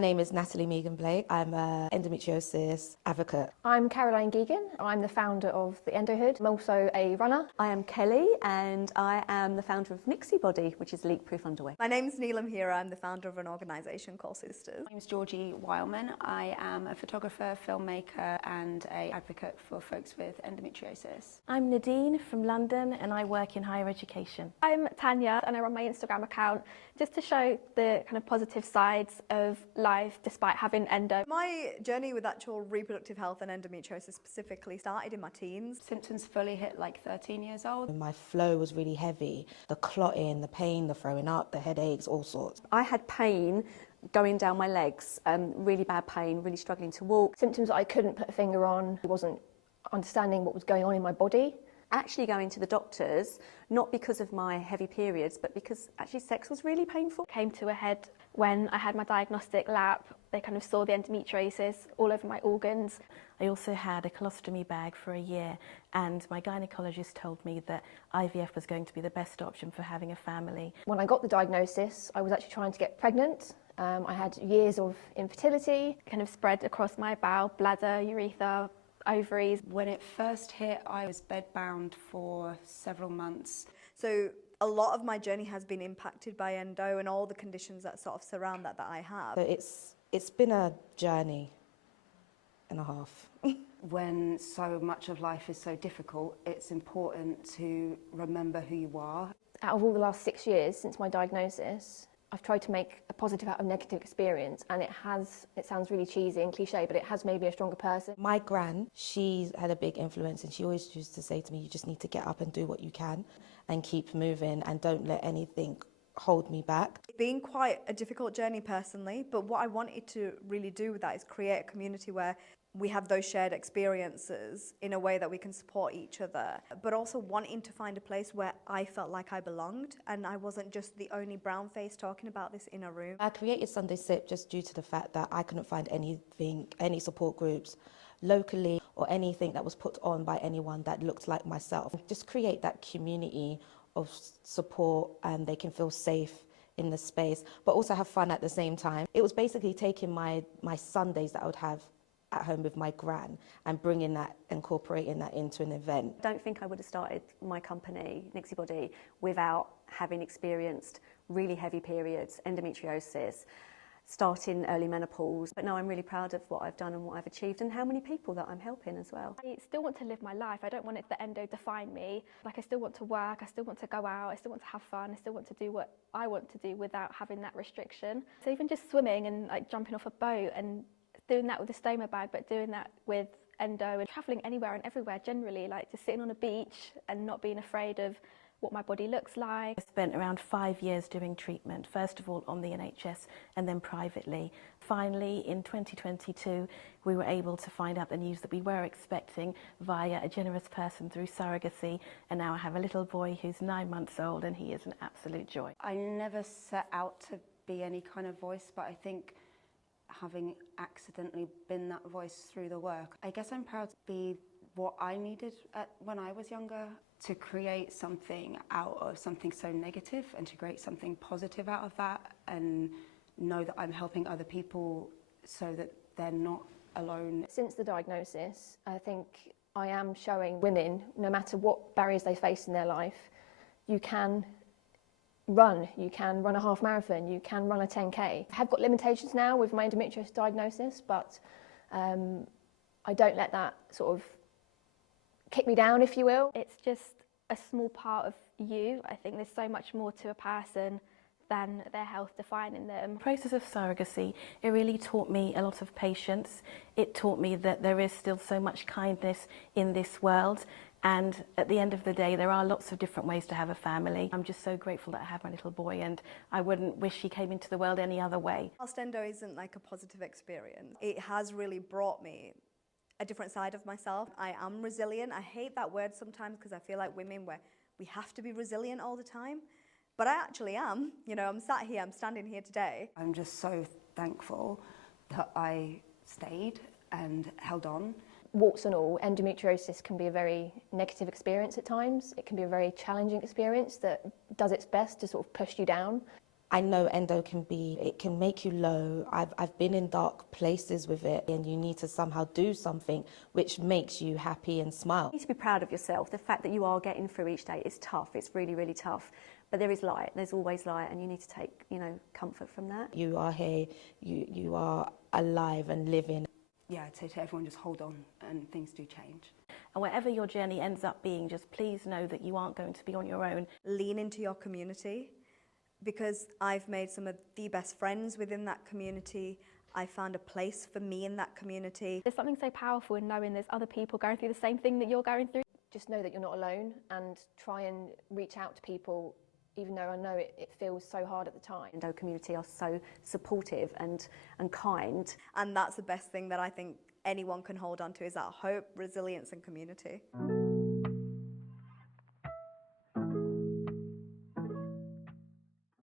My name is Natalie Megan-Blake. I'm an endometriosis advocate. I'm Caroline Geegan. I'm the founder of the Endo Hood. I'm also a runner. I am Kelly and I am the founder of Nixie Body, which is leak-proof underwear. My name's Neelam here. I'm the founder of an organisation called Sisters. My name's Georgie. I am a photographer, filmmaker and an advocate for folks with endometriosis. I'm Nadine from London and I work in higher education. I'm Tanya and I run my Instagram account just to show the kind of positive sides of life despite having endo. My journey with actual reproductive health and endometriosis specifically started in my teens. Symptoms fully hit like 13 years old. My flow was really heavy. The clotting, the pain, the throwing up, the headaches, all sorts. I had pain going down my legs, really bad pain, really struggling to walk. Symptoms that I couldn't put a finger on. I wasn't understanding what was going on in my body. Actually going to the doctors, not because of my heavy periods, but because actually sex was really painful. Came to a head when I had my diagnostic lap. They kind of saw the endometriosis all over my organs. I also had a colostomy bag for a year and my gynaecologist told me that IVF was going to be the best option for having a family. When I got the diagnosis, I was actually trying to get pregnant. I had years of infertility, kind of spread across my bowel, bladder, urethra, ovaries. When it first hit, I was bedbound for several months. So a lot of my journey has been impacted by endo and all the conditions that sort of surround that I have. So it's been a journey and a half. When so much of life is so difficult, it's important to remember who you are. Out of all the last 6 years since my diagnosis, I've tried to make a positive out of negative experience, and it sounds really cheesy and cliche, but it has made me a stronger person. My gran, she had a big influence and she always used to say to me, you just need to get up and do what you can and keep moving and don't let anything hold me back. It's been quite a difficult journey personally, but what I wanted to really do with that is create a community where we have those shared experiences in a way that we can support each other, but also wanting to find a place where I felt like I belonged and I wasn't just the only brown face talking about this in a room. I created Sunday Sip just due to the fact that I couldn't find any support groups locally or anything that was put on by anyone that looked like myself. Just create that community of support and they can feel safe in the space, but also have fun at the same time. It was basically taking my Sundays that I would have at home with my gran and incorporating that into an event. I don't think I would have started my company, Nixie Body, without having experienced really heavy periods, endometriosis, starting early menopause. But no, I'm really proud of what I've done and what I've achieved and how many people that I'm helping as well. I still want to live my life. I don't want the endo define me. Like, I still want to work, I still want to go out, I still want to have fun, I still want to do what I want to do without having that restriction. So even just swimming and like jumping off a boat and doing that with a stoma bag, but doing that with endo and travelling anywhere and everywhere generally, like just sitting on a beach and not being afraid of what my body looks like. I spent around 5 years doing treatment, first of all on the NHS and then privately. Finally, in 2022, we were able to find out the news that we were expecting via a generous person through surrogacy, and now I have a little boy who's 9 months old and he is an absolute joy. I never set out to be any kind of voice, but I think having accidentally been that voice through the work, I guess I'm proud to be what I needed when I was younger, to create something out of something so negative and to create something positive out of that and know that I'm helping other people so that they're not alone. Since the diagnosis, I think I am showing women, no matter what barriers they face in their life, you can run a half marathon, you can run a 10K. I have got limitations now with my endometriosis diagnosis, but I don't let that sort of kick me down, if you will. It's just a small part of you. I think there's so much more to a person than their health defining them. The process of surrogacy, it really taught me a lot of patience. It taught me that there is still so much kindness in this world. And at the end of the day, there are lots of different ways to have a family. I'm just so grateful that I have my little boy and I wouldn't wish he came into the world any other way. Whilst endo isn't like a positive experience, it has really brought me a different side of myself. I am resilient. I hate that word sometimes because I feel like women we have to be resilient all the time. But I actually am. You know, I'm standing here today. I'm just so thankful that I stayed and held on. Warts and all, endometriosis can be a very negative experience at times. It can be a very challenging experience that does its best to sort of push you down. I know endo it can make you low. I've been in dark places with it, and you need to somehow do something which makes you happy and smile. You need to be proud of yourself. The fact that you are getting through each day is tough. It's really, really tough. But there is light. There's always light, and you need to take, comfort from that. You are here. You are alive and living. Yeah, I'd say to everyone, just hold on, and things do change. And wherever your journey ends up being, just please know that you aren't going to be on your own. Lean into your community, because I've made some of the best friends within that community. I found a place for me in that community. There's something so powerful in knowing there's other people going through the same thing that you're going through. Just know that you're not alone, and try and reach out to people, even though I know it feels so hard at the time. Endo community are so supportive and kind. And that's the best thing that I think anyone can hold on to, is that hope, resilience and community.